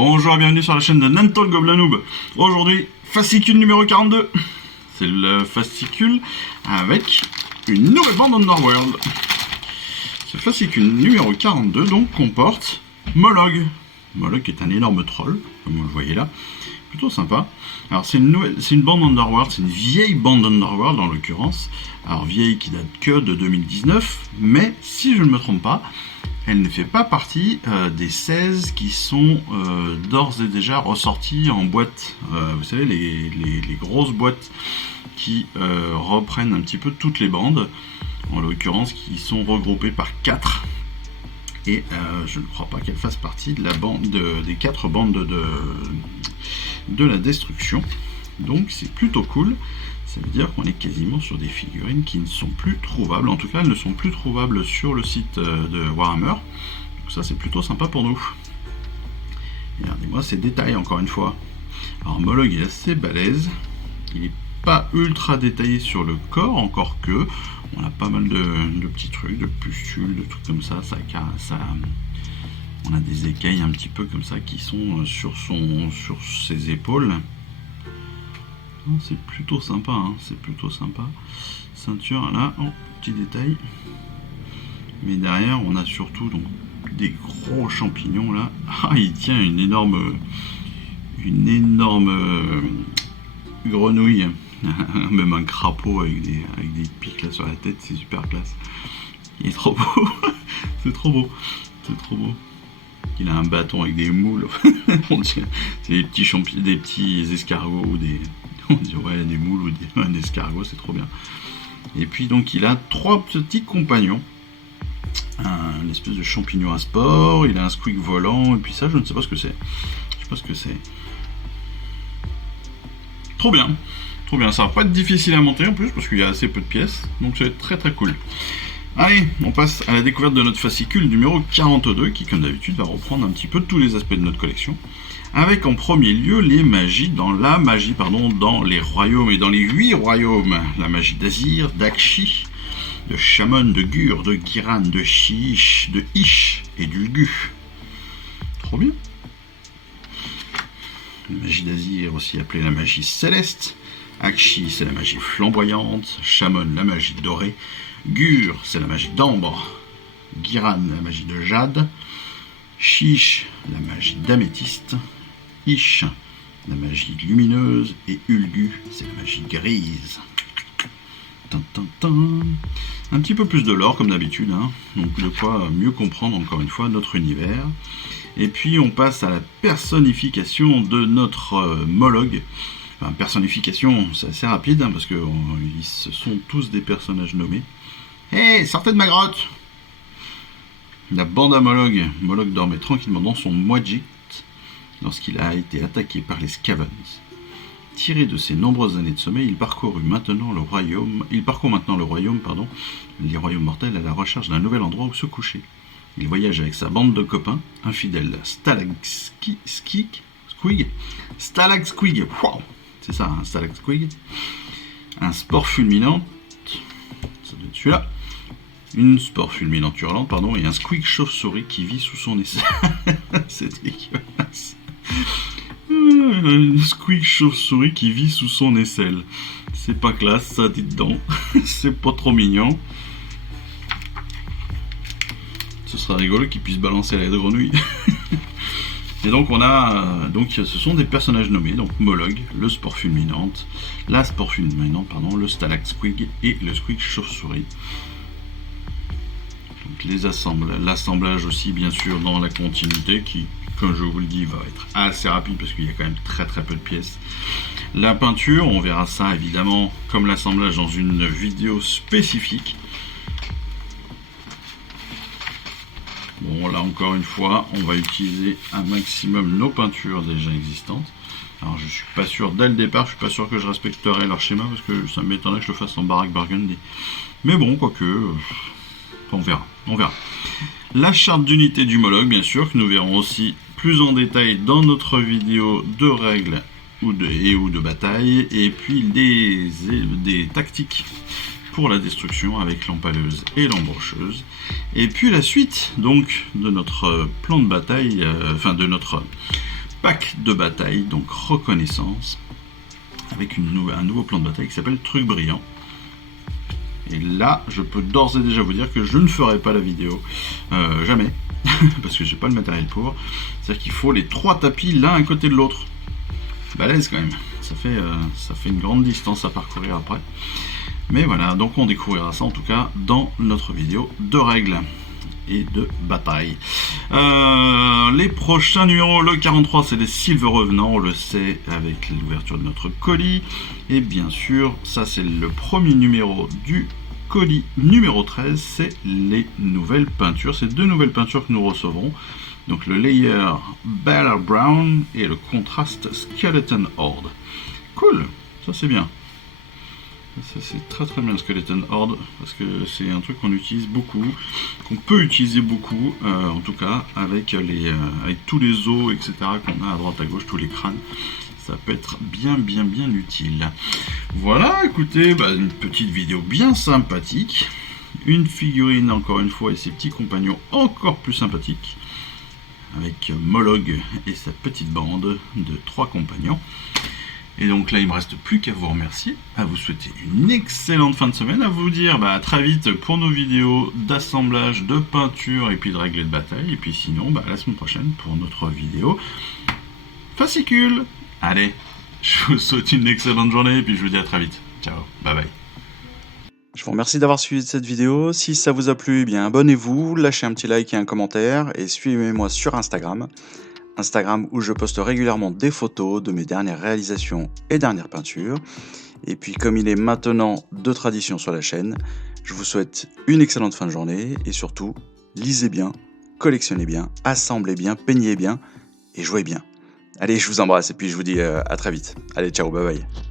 Bonjour et bienvenue sur la chaîne de Nanto le Gobelin Noob. Aujourd'hui, fascicule numéro 42. C'est le fascicule avec une nouvelle bande Underworld. Ce fascicule numéro 42 donc comporte Mollog. Mollog est un énorme troll, comme vous le voyez là. Plutôt sympa. Alors c'est une bande Underworld, c'est une vieille bande Underworld en l'occurrence. Alors vieille qui date que de 2019, mais si je ne me trompe pas, elle ne fait pas partie des 16 qui sont d'ores et déjà ressortis en boîte. Vous savez, les grosses boîtes qui reprennent un petit peu toutes les bandes, en l'occurrence qui sont regroupées par 4. Et je ne crois pas qu'elle fasse partie de la bande des 4 bandes de la destruction. Donc c'est plutôt cool. Ça veut dire qu'on est quasiment sur des figurines qui ne sont plus trouvables. En tout cas, elles ne sont plus trouvables sur le site de Warhammer. Donc ça, c'est plutôt sympa pour nous. Et regardez-moi ces détails, encore une fois. Alors, Mollog est assez balèze. Il n'est pas ultra détaillé sur le corps, encore que. On a pas mal de petits trucs, de pustules, de trucs comme ça. On a des écailles un petit peu comme ça qui sont sur ses épaules. C'est plutôt sympa, hein, c'est plutôt sympa. Ceinture là, oh, petit détail. Mais derrière, on a surtout donc des gros champignons là. Ah, il tient une énorme grenouille. Même un crapaud avec des pics là sur la tête, c'est super classe. Il est trop beau. C'est trop beau. C'est trop beau. Il a un bâton avec des moules. C'est des petits champignons, des petits escargots ou des. On dirait des moules ou un escargot, c'est trop bien. Et puis donc il a 3 petits compagnons. Un espèce de champignon à sport, il a un squeak volant, et puis ça je ne sais pas ce que c'est. Je sais pas ce que c'est. Trop bien. Trop bien, ça va pas être difficile à monter en plus parce qu'il y a assez peu de pièces. Donc ça va être très très cool. Allez, on passe à la découverte de notre fascicule numéro 42 qui comme d'habitude va reprendre un petit peu tous les aspects de notre collection. Avec en premier lieu les magies dans les royaumes et dans les 8 royaumes. La magie d'Azir, d'Akshi, de Shamon, de Gur, de Giran, de Shiish, de Ish et d'Ulgu. Trop bien. La magie d'Azir aussi appelée la magie céleste. Akshi c'est la magie flamboyante. Shamon la magie dorée. Gur c'est la magie d'ambre. Giran la magie de jade. Shiish la magie d'améthyste. Ish, la magie lumineuse, et Ulgu, c'est la magie grise. Un petit peu plus de lore comme d'habitude, hein. Donc de quoi mieux comprendre encore une fois notre univers. Et puis on passe à la personnification de notre Mollog. Enfin, personnification, c'est assez rapide, hein, parce que ce sont tous des personnages nommés. Hé, sortez de ma grotte! La bande à Mollog. Mollog dormait tranquillement dans son Mwajit lorsqu'il a été attaqué par les Scavens. Tiré de ses nombreuses années de sommeil, il parcourt maintenant le royaume, les royaumes mortels à la recherche d'un nouvel endroit où se coucher. Il voyage avec sa bande de copains, un fidèle Stalagskig, wow, c'est ça, un Stalagskig, un spore fulminant, ça doit être celui-là, une spore fulminante hurlante, et un squeak chauve-souris qui vit sous son aisselle. C'est dégueulasse. Un squeak chauve-souris qui vit sous son aisselle. C'est pas classe, ça, dites donc. C'est pas trop mignon. Ce serait rigolo qu'il puisse balancer la grenouille. Et donc on a, ce sont des personnages nommés, donc Mollog, le spore fulminante, la spore fulminante, le Stalagskig et le squeak chauve-souris. L'assemblage aussi bien sûr dans la continuité qui, comme je vous le dis, va être assez rapide parce qu'il y a quand même très très peu de pièces. La peinture, on verra ça évidemment comme l'assemblage dans une vidéo spécifique. Bon, là encore une fois, on va utiliser un maximum nos peintures déjà existantes. Alors je suis pas sûr, dès le départ, je suis pas sûr que je respecterai leur schéma parce que ça m'étonnerait que je le fasse en baraque burgundy. Mais bon, quoique... on verra. La charte d'unité du Mollog, bien sûr, que nous verrons aussi plus en détail dans notre vidéo de règles ou de bataille, et puis des tactiques pour la destruction avec l'empaleuse et l'embrocheuse. Et puis la suite donc de notre plan de bataille, de notre pack de bataille, donc reconnaissance, avec un nouveau plan de bataille qui s'appelle Truc Brillant. Et là, je peux d'ores et déjà vous dire que je ne ferai pas la vidéo, jamais, parce que j'ai pas le matériel pour. C'est-à-dire qu'il faut les 3 tapis l'un à côté de l'autre. Balèze quand même, ça fait une grande distance à parcourir après. Mais voilà, donc on découvrira ça en tout cas dans notre vidéo de règles et de bataille. Les prochains numéros, le 43 c'est des Silver Revenants, on le sait avec l'ouverture de notre colis. Et bien sûr, ça c'est le premier numéro du colis numéro 13, c'est les nouvelles peintures. C'est 2 nouvelles peintures que nous recevrons. Donc le layer Bella Brown et le contraste Skeleton Horde. Cool, ça c'est bien. Ça c'est très très bien Skeleton Horde, parce que c'est un truc qu'on utilise beaucoup, qu'on peut utiliser beaucoup, en tout cas avec tous les os, etc. qu'on a à droite à gauche, tous les crânes. Ça peut être bien utile. Voilà, écoutez, une petite vidéo bien sympathique. Une figurine encore une fois et ses petits compagnons encore plus sympathiques. Avec Moloch et sa petite bande de 3 compagnons. Et donc là, il ne me reste plus qu'à vous remercier, à vous souhaiter une excellente fin de semaine, à vous dire à très vite pour nos vidéos d'assemblage, de peinture et puis de règles de bataille. Et puis sinon, la semaine prochaine pour notre vidéo fascicule. Allez, je vous souhaite une excellente journée et puis je vous dis à très vite. Ciao, bye bye. Je vous remercie d'avoir suivi cette vidéo. Si ça vous a plu, abonnez-vous, lâchez un petit like et un commentaire et suivez-moi sur Instagram où je poste régulièrement des photos de mes dernières réalisations et dernières peintures. Et puis comme il est maintenant de tradition sur la chaîne, je vous souhaite une excellente fin de journée et surtout, lisez bien, collectionnez bien, assemblez bien, peignez bien et jouez bien. Allez, je vous embrasse et puis je vous dis à très vite. Allez, ciao, bye bye.